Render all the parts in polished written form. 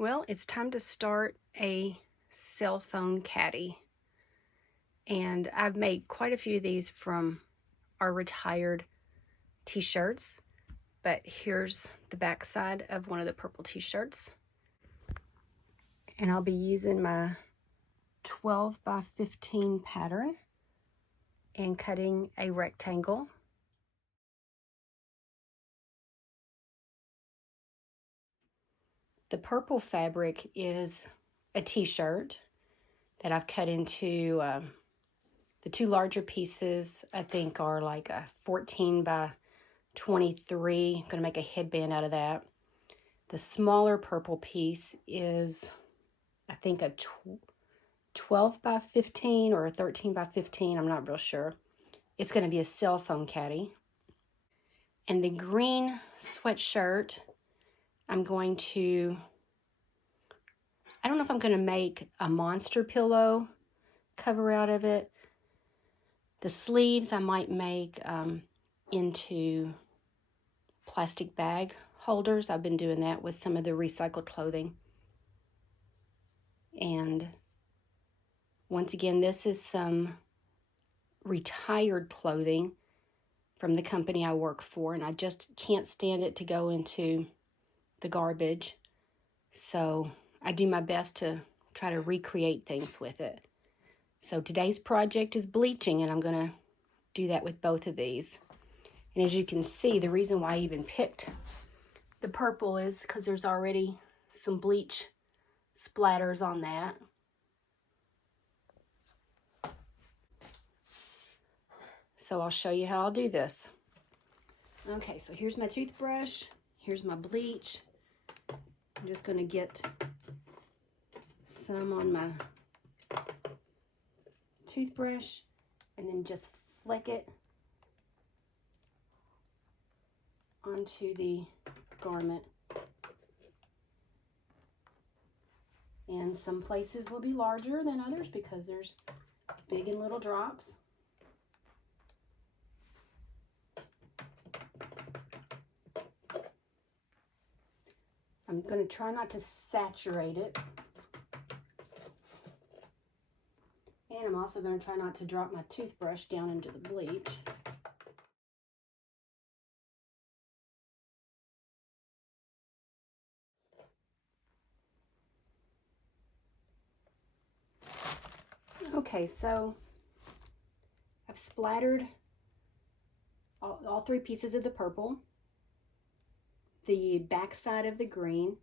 Well, it's time to start a cell phone caddy. And I've made quite a few of these from our retired t-shirts, but here's the back side of one of the purple t-shirts. And I'll be using my 12 by 15 pattern and cutting a rectangle. The purple fabric is a t-shirt that I've cut into the two larger pieces. I think are like a 14 by 23. I'm gonna make a headband out of that. The smaller purple piece is, I think, a 12 by 15 or a 13 by 15. I'm not real sure. It's gonna be a cell phone caddy. And the green sweatshirt, I'm going to, I don't know if I'm going to make a monster pillow cover out of it. The sleeves I might make into plastic bag holders. I've been doing that with some of the recycled clothing. And once again, this is some retired clothing from the company I work for, and I just can't stand it to go into the garbage. So I do my best to try to recreate things with it. So today's project is bleaching, and I'm going to do that with both of these. And as you can see, the reason why I even picked the purple is because there's already some bleach splatters on that. So I'll show you how I'll do this. Okay, so here's my toothbrush. Here's my bleach. I'm just going to get some on my toothbrush and then just flick it onto the garment. And some places will be larger than others because there's big and little drops. I'm going to try not to saturate it. And I'm also going to try not to drop my toothbrush down into the bleach. Okay, so I've splattered all three pieces of the purple, the back side of the green,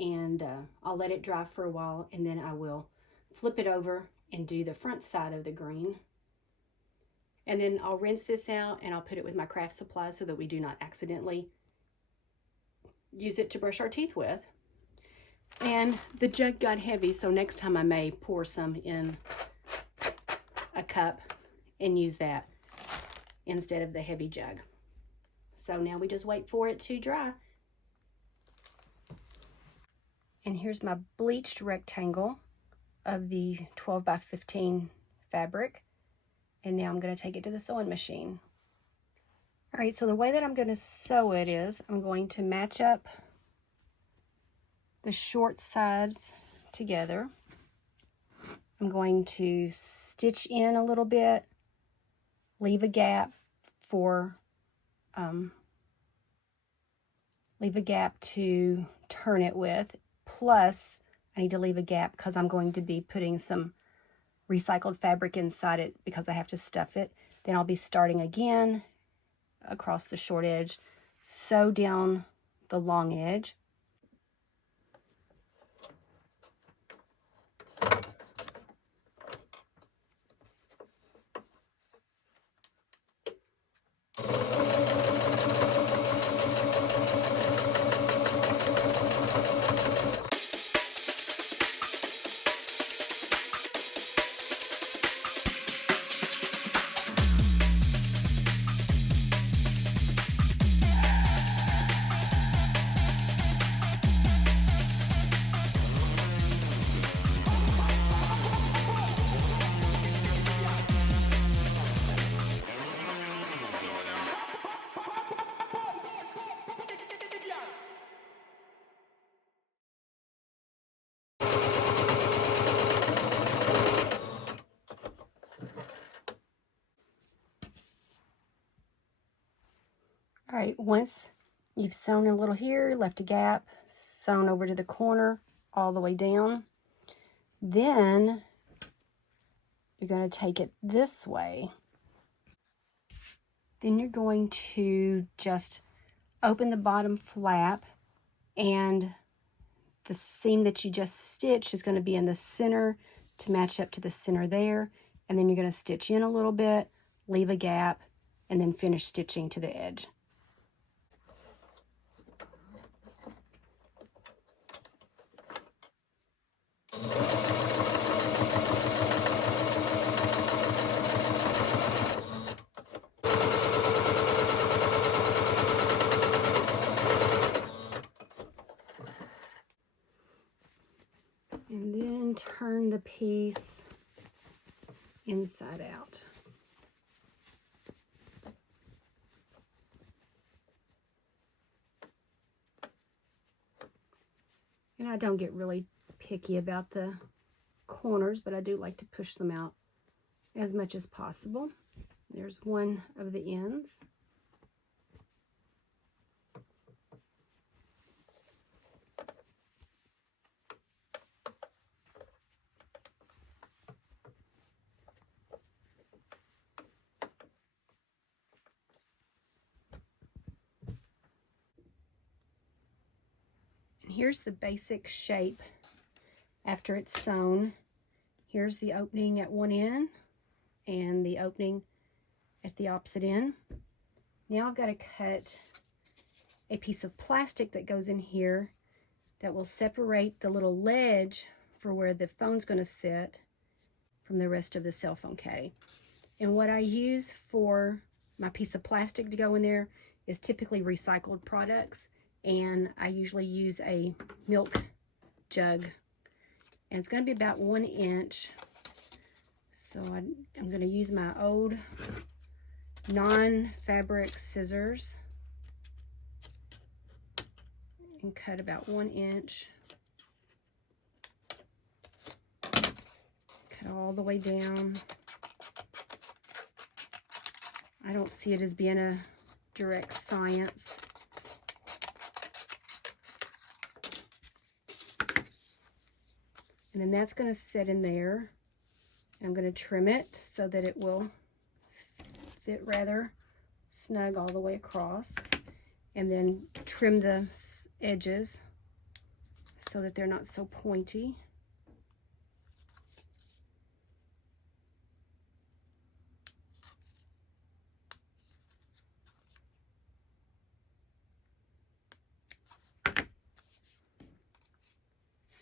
and I'll let it dry for a while, and then I will flip it over and do the front side of the green. And then I'll rinse this out and I'll put it with my craft supplies so that we do not accidentally use it to brush our teeth with. And the jug got heavy, so next time I may pour some in a cup and use that instead of the heavy jug. So now we just wait for it to dry. And here's my bleached rectangle of the 12 by 15 fabric. And now I'm going to take it to the sewing machine. All right, so the way that I'm going to sew it is I'm going to match up the short sides together. I'm going to stitch in a little bit, leave a gap for to turn it with, plus I need to leave a gap because I'm going to be putting some recycled fabric inside it because I have to stuff it. Then I'll be starting again across the short edge, sew down the long edge. right, once you've sewn a little here, left a gap, sewn over to the corner, all the way down, then you're going to take it this way. Then you're going to just open the bottom flap, and the seam that you just stitched is going to be in the center to match up to the center there. And then you're going to stitch in a little bit, leave a gap, and then finish stitching to the edge. And then turn the piece inside out. And I don't get really picky about the corners, but I do like to push them out as much as possible. There's one of the ends. Here's the basic shape after it's sewn. Here's the opening at one end and the opening at the opposite end. Now I've got to cut a piece of plastic that goes in here that will separate the little ledge for where the phone's going to sit from the rest of the cell phone caddy. And what I use for my piece of plastic to go in there is typically recycled products. And I usually use a milk jug, and it's going to be about 1 inch. So I'm going to use my old non-fabric scissors and cut about 1 inch. Cut all the way down. I don't see it as being a direct science. And then that's going to sit in there. I'm going to trim it so that it will fit rather snug all the way across. And then trim the edges so that they're not so pointy.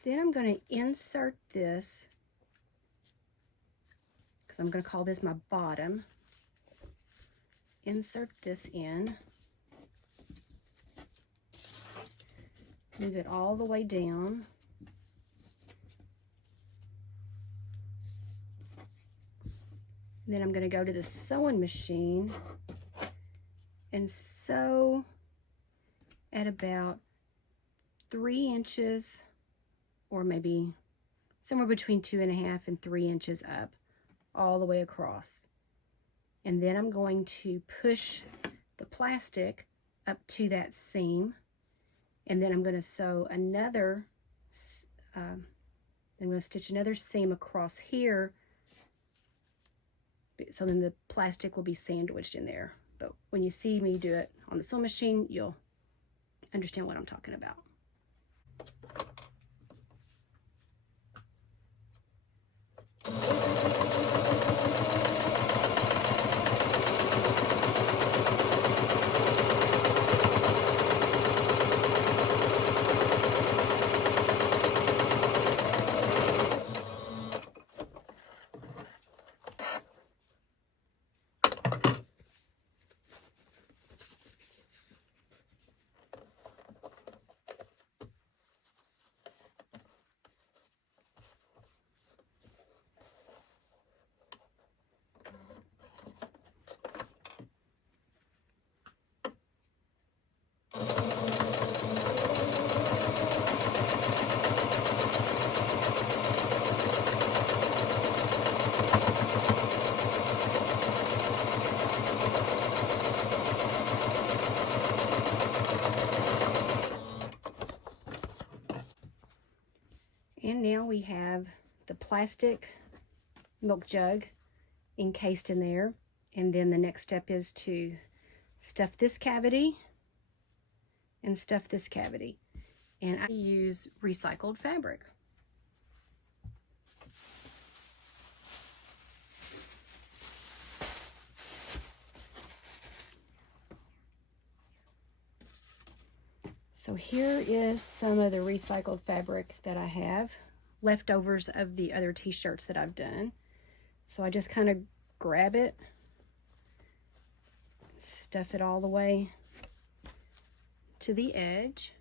Then I'm going to insert this, because I'm going to call this my bottom. Insert this in. Move it all the way down. And then I'm going to go to the sewing machine and sew at about 3 inches, or maybe somewhere between 2.5 and 3 inches up, all the way across. And then I'm going to push the plastic up to that seam, and then I'm going to sew another, I'm going to stitch another seam across here, so then the plastic will be sandwiched in there. But when you see me do it on the sewing machine, you'll understand what I'm talking about. And now we have the plastic milk jug encased in there. And then the next step is to stuff this cavity and stuff this cavity. And I use recycled fabric. So here is some of the recycled fabric that I have, leftovers of the other t-shirts that I've done. So I just kind of grab it, stuff it all the way to the edge.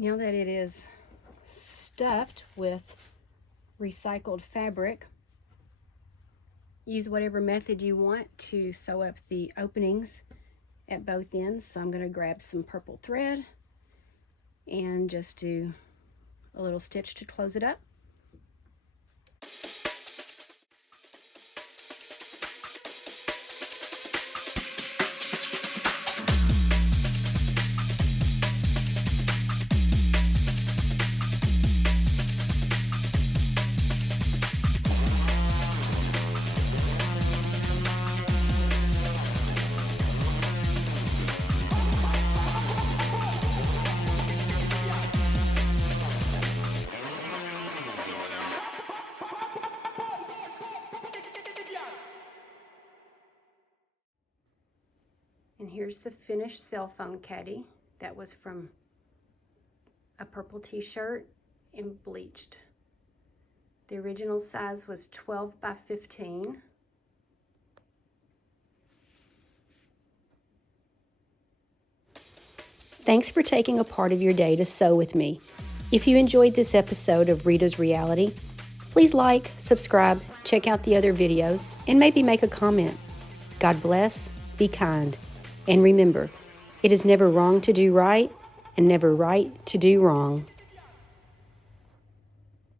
Now that it is stuffed with recycled fabric, use whatever method you want to sew up the openings at both ends. So I'm going to grab some purple thread and just do a little stitch to close it up. And here's the finished cell phone caddy. That was from a purple t-shirt and bleached. The original size was 12 by 15. Thanks for taking a part of your day to sew with me. If you enjoyed this episode of Rita's Reality, please like, subscribe, check out the other videos, and maybe make a comment. God bless, be kind. And remember, it is never wrong to do right and never right to do wrong.